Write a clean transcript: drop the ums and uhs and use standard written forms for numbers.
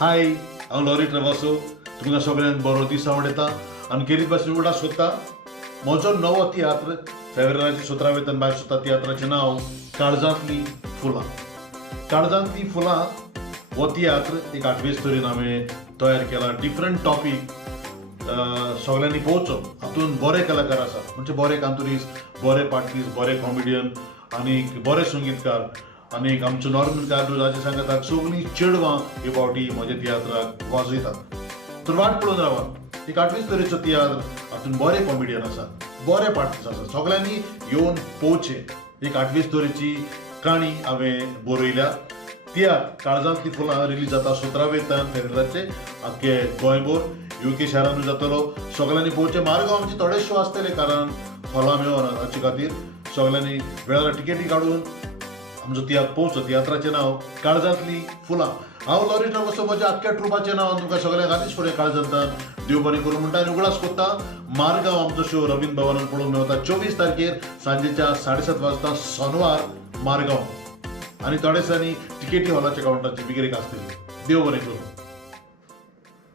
हाय, हांव लॉरी ट्रेवासो. तुमकां सगळ्यांक बरो दीस आवडटा आनी केरी भाशेन उगडास कोत्ता. म्हजो नवो तियात्र फेब्रुवारीचे 17 भायर सुद्धा तियात्राचें नांव काळजांतलीं फुलां. काळजांतलीं फुलां हो तियात्र एक 8वे तरेन हांवें तयार केला. डिफरंट टॉपीक सगळ्यांनी पळोवचो. हातूंत बरे कलाकार आसा, म्हणजे बरे कांतुरीस, बरे पार्टिस्ट, बरे कॉमेडियन आनी बरे संगीतकार आनी आमचो नॉर्मल कार्डू राजे सांगतात सगळीं चेडवां हे फावटी म्हज्या तियात्राक वाजयतात. तर वाट पळोवन रावात. एक 8वे तरेचो तियात्र, हातूंत बरे कॉमेडियन आसात, बरे पार्टिस्ट आसात. सगळ्यांनी येवन पळोवचें. एक 8वे तरेची काणी हांवें बरयल्या. तियात्र काळजांतलीं फुलां रिलीज जाता 17 फेब्रुवारीचे आख्खे गोंयभर. UK शारांतूय जातलो. सगळ्यांनी पळोवचें. मारगांव आमचे थोडे शो आसतले कारण हॉलां मेळना, हाचे खातीर सगळ्यांनी वेळार टिकेटी काडून आमचो तियात्र पळोवचो. तियात्राचें नांव काळजांतलीं फुलां. हांव लॉरी ट्रेवासो म्हज्या आख्ख्या ट्रुपाचें नांव तुमकां सगळ्यांक आदींच फुडें काळजांतान देव बरें करूं म्हणटा आनी उगडास कोत्ता. मारगांव आमचो शो रवींद्र भवनांत पळोवंक मेळटा 24 तारखेर सांजेच्या 7:30 वाजता सोनवार मारगांव. आनी थोडे दिसांनी टिकेटी हॉलाच्या कावंटाची बिगरेक आसतली. देव बरें करूं.